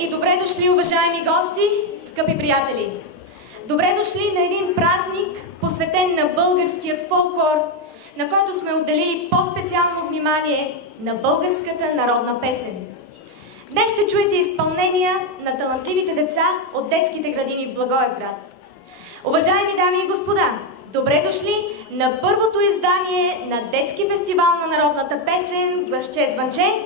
и добре дошли, уважаеми гости, скъпи приятели! Добре дошли на един празник, посветен на българският фолклор, на който сме отделили по-специално внимание на българската народна песен. Днес ще чуете изпълнения на талантливите деца от детските градини в Благоевград. Уважаеми дами и господа, добре дошли на първото издание на детски фестивал на народната песен "Гласче звънче",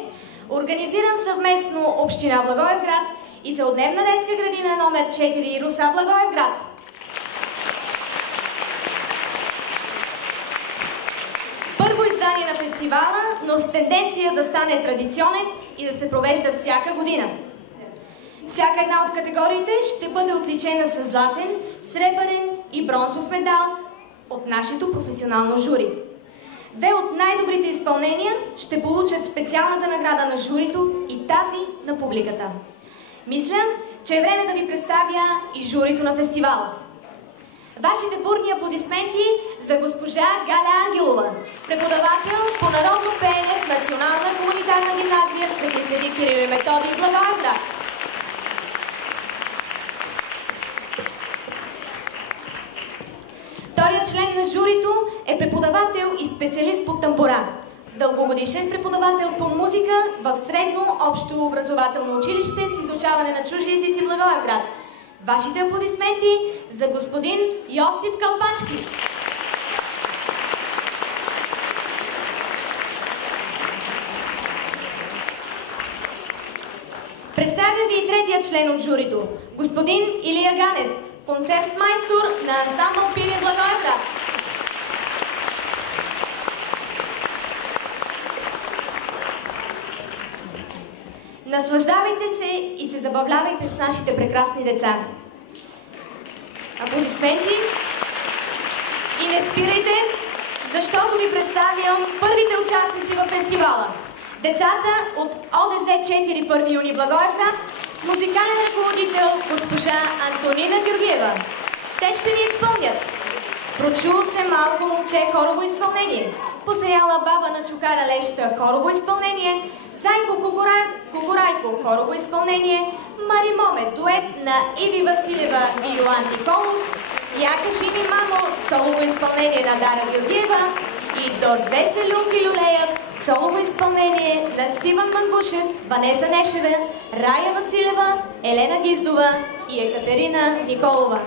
организиран съвместно Община Благоевград и Целодневна детска градина номер 4 Руса Благоевград. Първо издание на фестивала, но с тенденция да стане традиционен и да се провежда всяка година. Всяка една от категориите ще бъде отличена с златен, сребърен и бронзов медал от нашето професионално жури. Две от най-добрите изпълнения ще получат специалната награда на журито и тази на публиката. Мисля, че е време да ви представя и журито на фестивала. Вашите бурни аплодисменти за госпожа Галя Ангелова, преподавател по народно пеене в Национална хуманитарна гимназия Свети Кирил и Методий в Благоевград. Вторият член на журито е преподавател и специалист по тамбура. Дългогодишен преподавател по музика в средно общо образователно училище с изучаване на чужди езици в Благоевград. Вашите аплодисменти за господин Йосиф Калпачки. Представям ви и третия член от журито, господин Илия Ганев, концертмайстор на ансамбъл Пирин Благоевград. Наслаждавайте се и се забавлявайте с нашите прекрасни деца. Аплодисменти и не спирайте, защото ви представям първите участници в фестивала. Децата от ОДЗ 4 1 юни Благоевград с музикален ръководител госпожа Антонина Георгиева. Те ще ни изпълнят "Прочуло се малко момче" хорово изпълнение, "Позряла баба на чукара леща" хорово изпълнение, "Сайко Кукурайко" хорово изпълнение, "Мари Моме" дует на Иви Василева и Йоан Николов, "Я кажи ми мамо" солово изпълнение на Дара Георгиева и "До две се люлки люлеят" солово изпълнение на Стиван Мангушев, Ванеса Нешева, Рая Василева, Елена Гиздова и Екатерина Николова.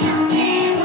Don't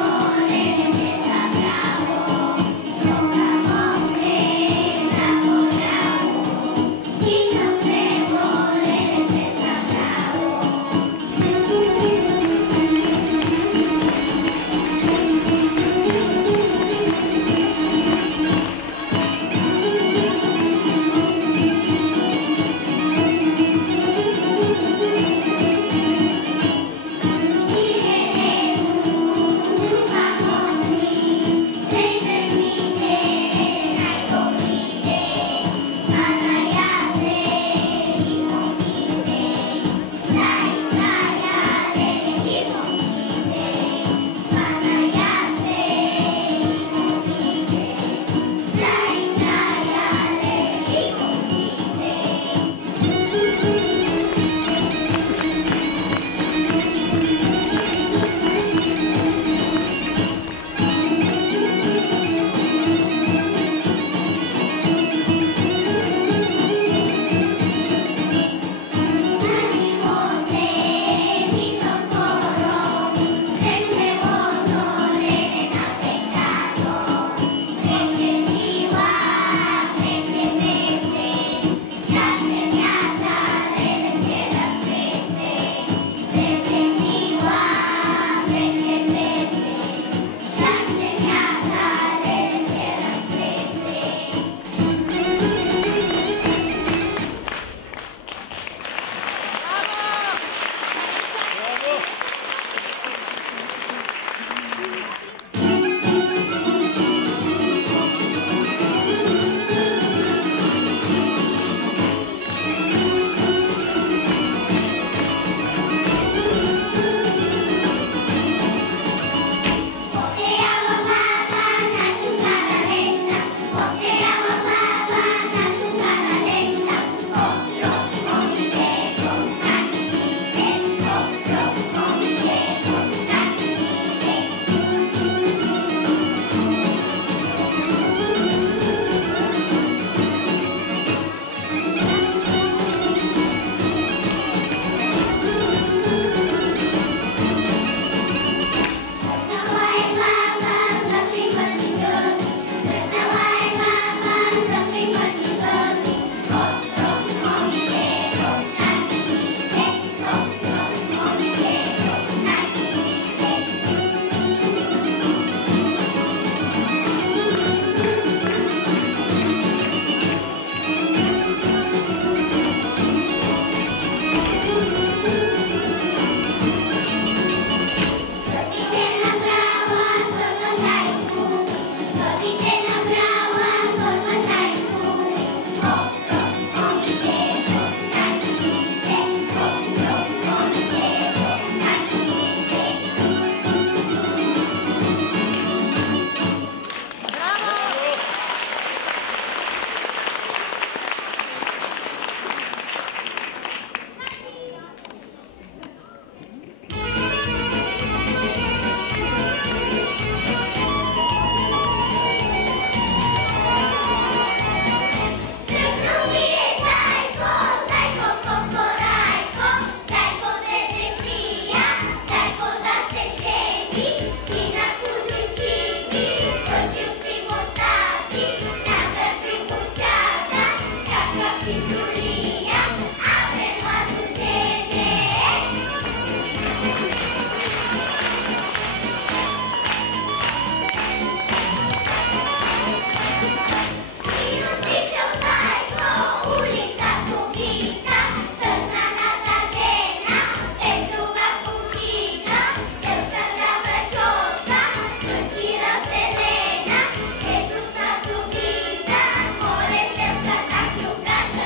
Jesús a tu vida, more se está tacto, canta,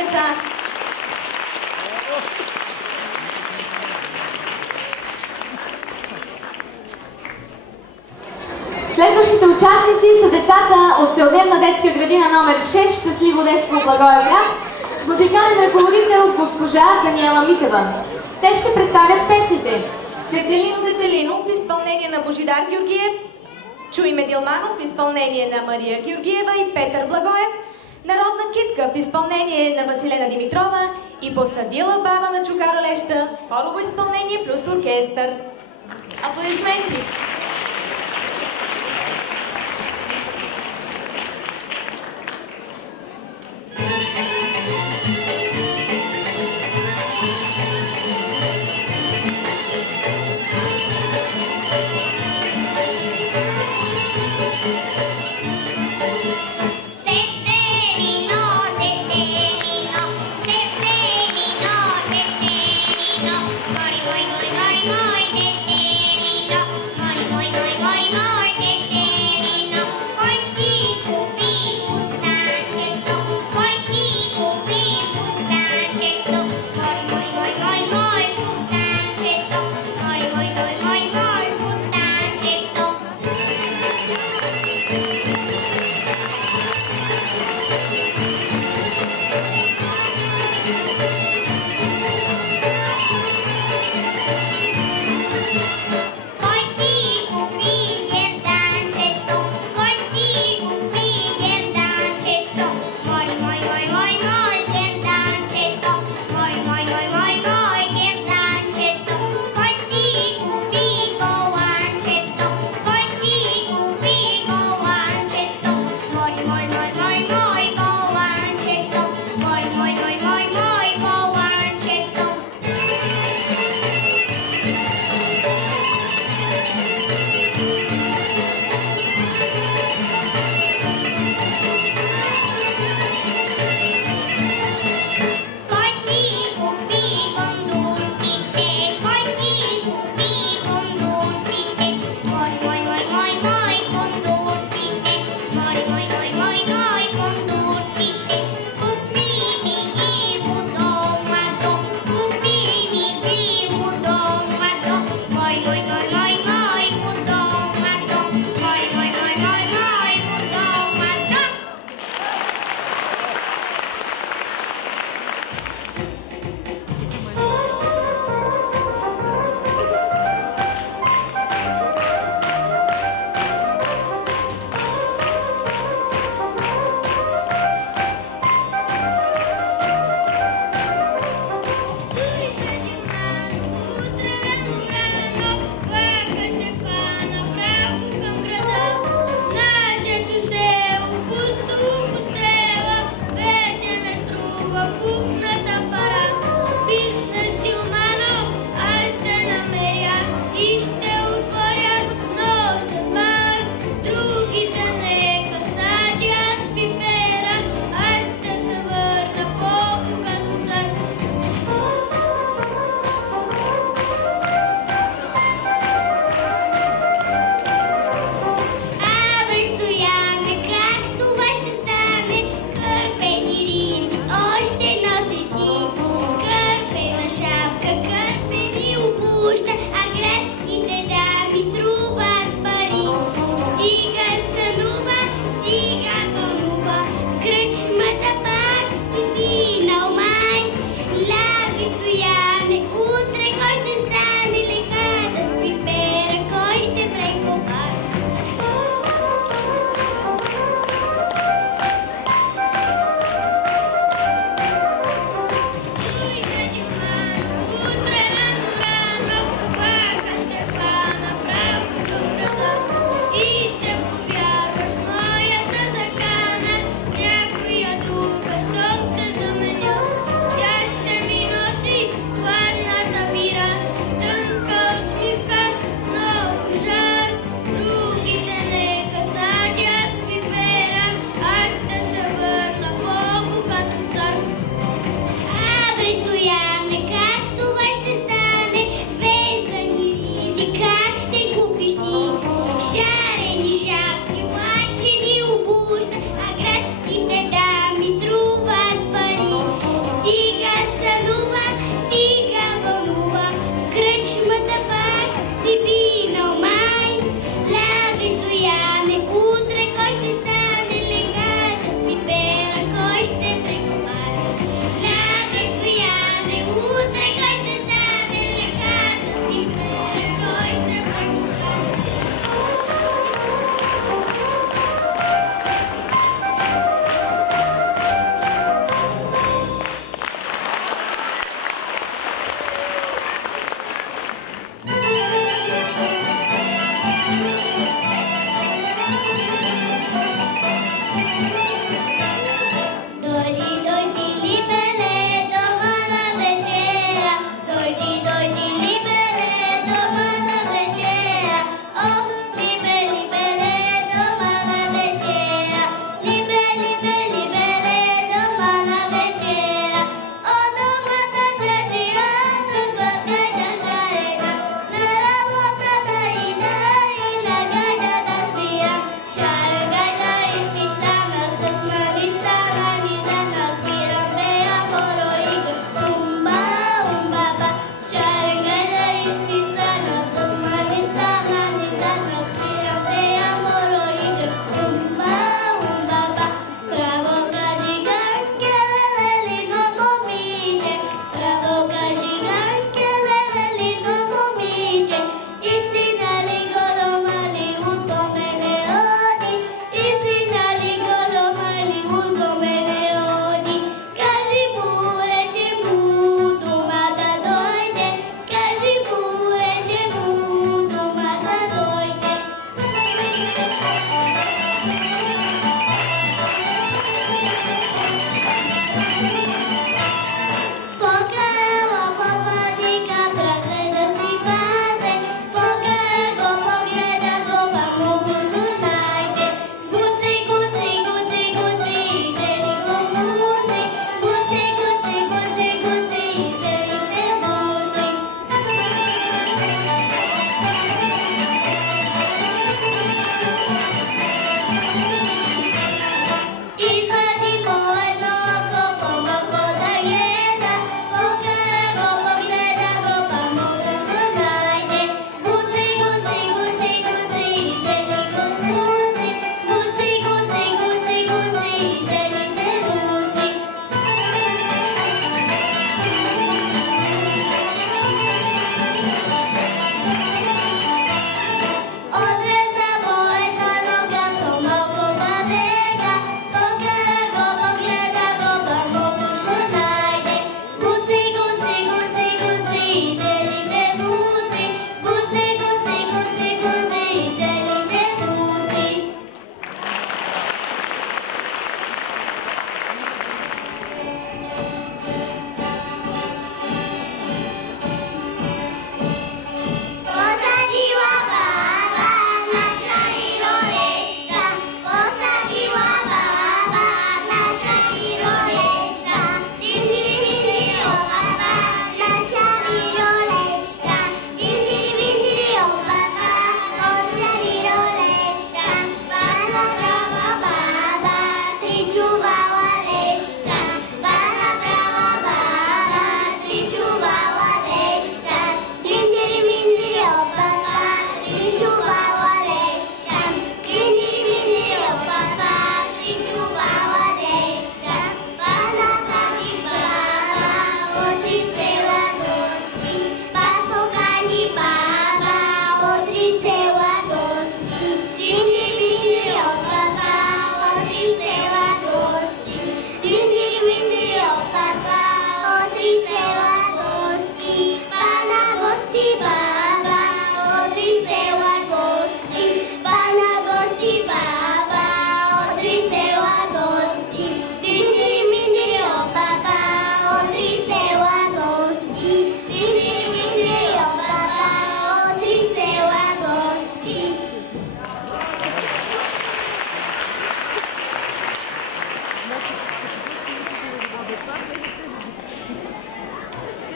деца! Следващите участници са децата от Целодневна детска градина номер 6, Щастливо детство в Благоевград, с музикален ръководител госпожа Даниела Митева. Те ще представят песните Севделино Детелино в изпълнение на Божидар Георгиев, Чуй Медилманов в изпълнение на Мария Георгиева и Петър Благоев, Народна китка в изпълнение на Василена Димитрова и Посадила баба на Чукара Леща, хорово изпълнение плюс оркестър. Аплодисменти!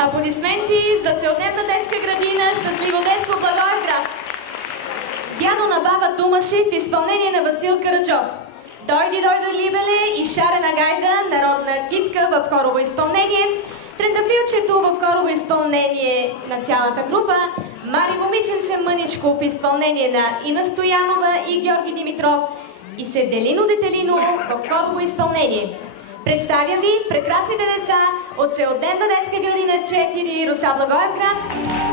Аплодисменти за целодневна детска градина Щастливо детство Благоевград. Дядо на баба думаше в изпълнение на Васил Караджов. Дойди, либеле и шарена гайда, народна китка в хорово изпълнение. Трендафилчето в хорово изпълнение на цялата група. Мари Момиченце Мъничко в изпълнение на Ина Стоянова и Георги Димитров. И Севделино Детелино в хорово изпълнение. Представям ви прекрасните деца от целодневна детска градина 4 Руса Благоевград.